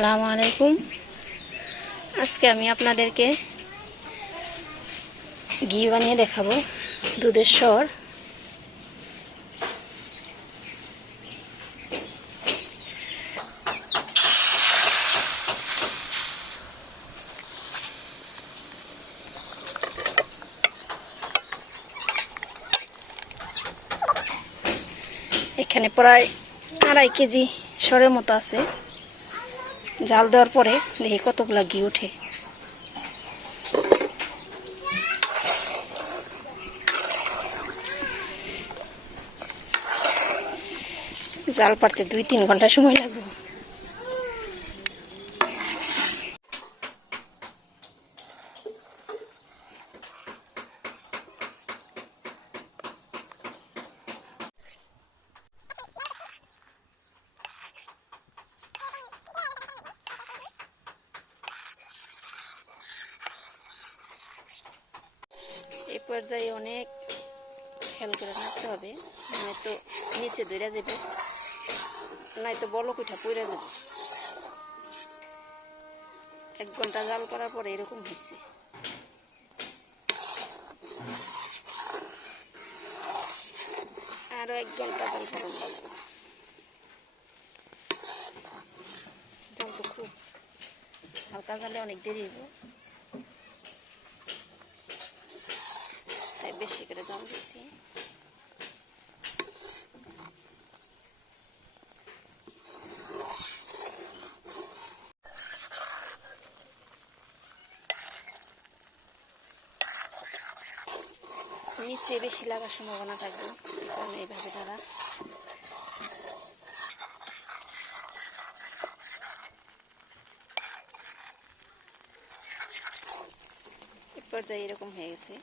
আসসালামু আলাইকুম। আজকে আমি আপনাদেরকে ঘি বানিয়ে দেখাবো, দুধের স্বর। এখানে প্রায় 2.5 কেজি স্বরের মতো আছে। জাল দেওয়ার পরে দেখি কতগুলা ঘি ওঠে। জাল পাড়তে 2-3 ঘন্টা সময় লাগবে। এই পর্যায়ে অনেক খেয়াল করে নাড়তে হবে, নয়তো নিচে ধরে যাবে, নয়তো বলক উঠা পড়ে যাবে। 1 ঘন্টা জাল করার পরে এরকম হয়েছে। আরো 1 ঘন্টা জাল করানো লাগবে। জাল তো খুব হালকা জালে অনেক দেরি হইব, তাই বেশি করে জাল দিচ্ছি। নিচে বেশি লাগার সম্ভাবনা থাকবে, কারণ এইভাবে তারা পর্যায়ে এরকম হয়ে গেছে।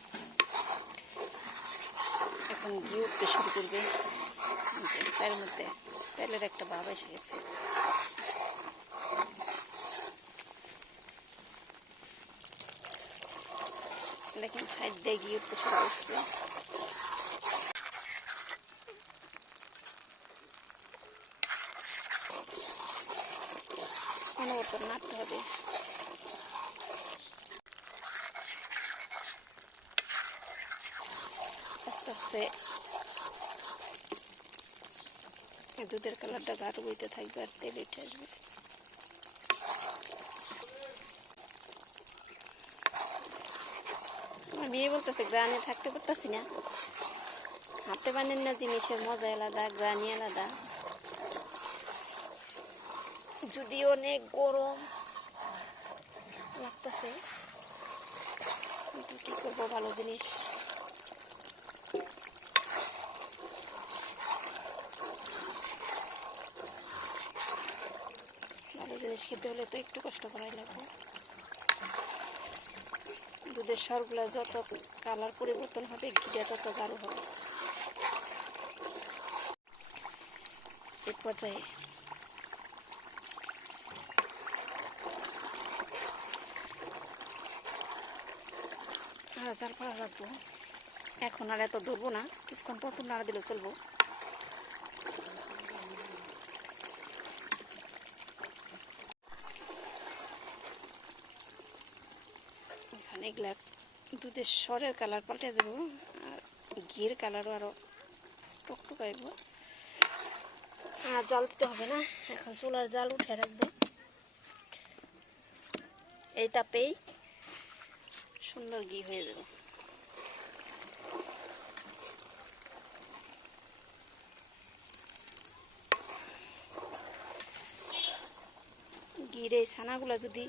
এখন ঘি উঠতে শুরু করবে, তার মধ্যে তেলের একটা ভাব এসে গেছে। দেখেন সাইড দিয়ে ঘি উঠতে শুরু করছে। অনবরত নাড়তে হবে। আস্তে আস্তে দুধের কালারটা গাঢ় হইতে থাকবে আর তেল উঠে আসবে। আমার মেয়ে বলতেছে গ্রানে থাকতে পারতেছি না। হাতে বানেন না জিনিসের মজা আলাদা, গ্রানি আলাদা। যদি অনেক গরম লাগতেছে, কিন্তু কি করবো, ভালো জিনিস খেতে হলে তো একটু কষ্ট করাই লাগবে। দুধের স্বরগুলো যত কালার পরিবর্তন হবে, ঘিটা তত গাঢ় হবে। এই পর্যায়ে জাল পাড়া রাখবো। এখন আর এত ধরবো না, কিছুক্ষণ পর নাড়া দিলে চলবো। এখানে এগুলা দুধের স্বরের কালার পাল্টে যাবো, আর ঘির কালারও আরো টকটকাইব। আর জাল দিতে হবে না, এখন চুলার জাল উঠে রাখবো। এই তাপেই সুন্দর ঘি হয়ে যাবে। ঘির এই ছানাগুলো যদি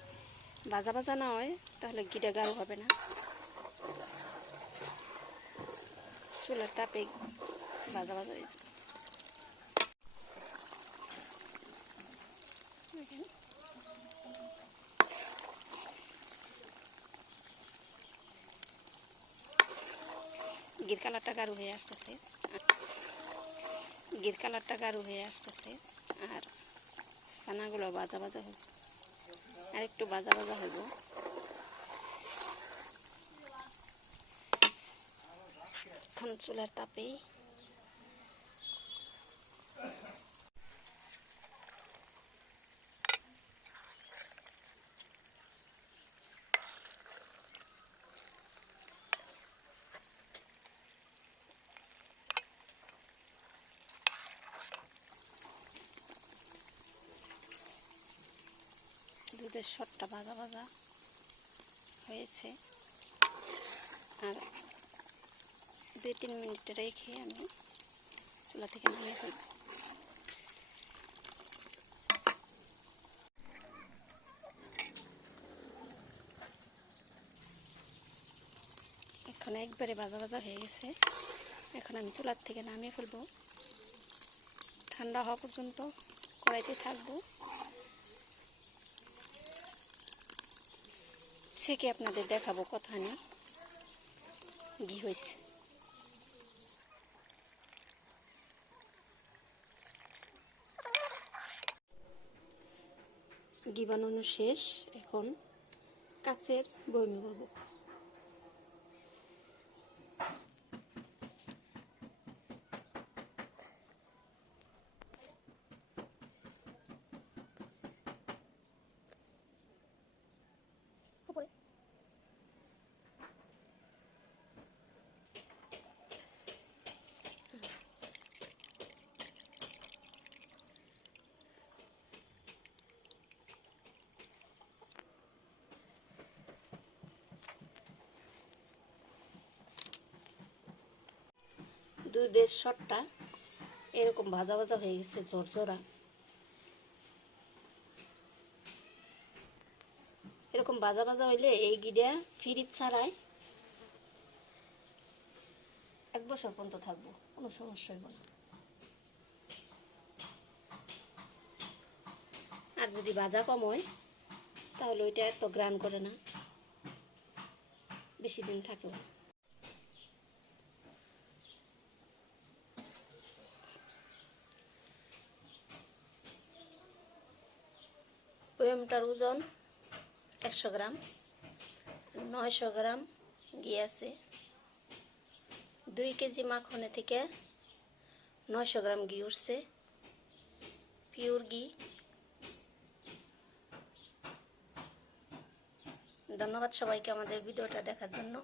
ভাজা ভাজা না হয়, তাহলে ঘিটা গাঢ় হবে না। চুলার তাপে ভাজা ভাজা হয়ে যাবে। ঘির কালারটা গাঢ় হয়ে আসতেছে, ঘির কালারটা গাঢ় হয়ে আসতেছে, আর ছানাগুলো ভাজা ভাজা হয়ে, আর একটু ভাজা ভাজা হইব। এখন চুলার তাপেই দুধের শরটা ভাজা ভাজা হয়েছে, আর 2-3 মিনিট রেখে আমি চুলা থেকে নামিয়ে ফেলব। এখন একবারে ভাজা ভাজা হয়ে গেছে। এখন আমি চুলার থেকে নামিয়ে ফেলবো। ঠান্ডা হওয়া পর্যন্ত কড়াইতে থাকবো। সেকে আপনাদের দেখাবো কতখানি ঘি হয়েছে। ঘি বানানো শেষ। এখন কাচের বয়মে করব। দুধের শরটা এরকম ভাজা ভাজা হয়ে গেছে, ঝরঝরা। এরকম ভাজা ভাজা হইলে এই ঘিটা ফ্রিজ ছাড়াই 1 বছর পর্যন্ত থাকবো, কোনো সমস্যা হইব না। আর যদি ভাজা কম হয় তাহলে ওইটা এত গ্রান করে না, বেশি দিন থাকে না। বয়মটার ওজন 100 গ্রাম, 900 গ্রাম ঘি আছে। 2 কেজি মাখনে থেকে 900 গ্রাম ঘি উঠছে, পিওর ঘি। ধন্যবাদ সবাইকে আমাদের ভিডিওটা দেখার জন্য।